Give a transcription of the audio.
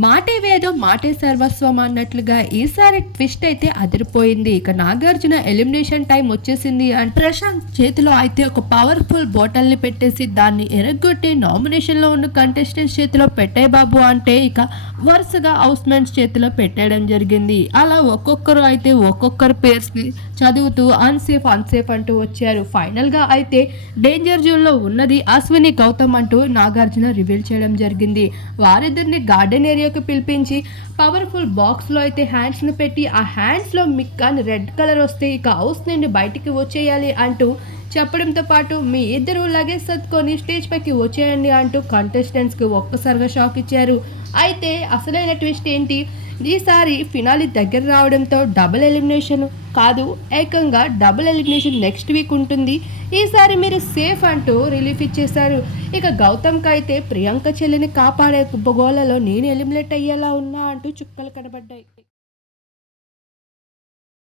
మాటే వేదం మాటే సర్వస్వం అన్నట్లుగా ఈసారి ట్విస్ట్ అయితే అదిరిపోయింది. ఇక నాగార్జున ఎలిమినేషన్ టైం వచ్చేసింది అండ్ ప్రశాంత్ చేతిలో అయితే ఒక పవర్ఫుల్ బాటిల్ని పెట్టేసి దాన్ని ఎరగొట్టి నామినేషన్లో ఉన్న కంటెస్టెంట్స్ చేతిలో పెట్టే బాబు అంటే ఇక వరుసగా హౌస్మెంట్స్ చేతిలో పెట్టేయడం జరిగింది. అలా ఒక్కొక్కరు అయితే ఒక్కొక్కరు పేర్స్ని చదువుతూ అన్సేఫ్ అన్సేఫ్ అంటూ వచ్చారు. ఫైనల్గా అయితే డేంజర్ జోన్లో ఉన్నది అశ్విని గౌతమ్ అంటూ నాగార్జున రివీల్ చేయడం జరిగింది. వారిద్దరిని గార్డెన్ ఏరియాకి పిలిపించి పవర్ఫుల్ బాక్స్లో అయితే హ్యాండ్స్ని పెట్టి ఆ హ్యాండ్స్లో మిక్ అని రెడ్ కలర్ వస్తే ఇక హౌస్ నుండి బయటికి వచ్చేయాలి అంటూ చెప్పడంతో పాటు మీ ఇద్దరు లగేజ్ సర్దుకొని స్టేజ్ పైకి వచ్చేయండి అంటూ కంటెస్టెంట్స్కి ఒక్కసారిగా షాక్ ఇచ్చారు. అయితే అసలైన ట్విస్ట్ ఏంటి? ఈసారి ఫినాలి దగ్గర రావడంతో డబుల్ ఎలిమినేషన్ కాదు ఏకంగా డబుల్ ఎలిమినేషన్ నెక్స్ట్ వీక్ ఉంటుంది. ఈసారి మీరు సేఫ్ అంటూ రిలీఫ్ ఇచ్చేశారు. ఇక గౌతమ్కి అయితే ప్రియాంక చెల్లిని కాపాడే గోలలో నేను ఎలిమినేట్ అయ్యేలా ఉన్నా అంటూ చుక్కలు కనబడ్డాయి.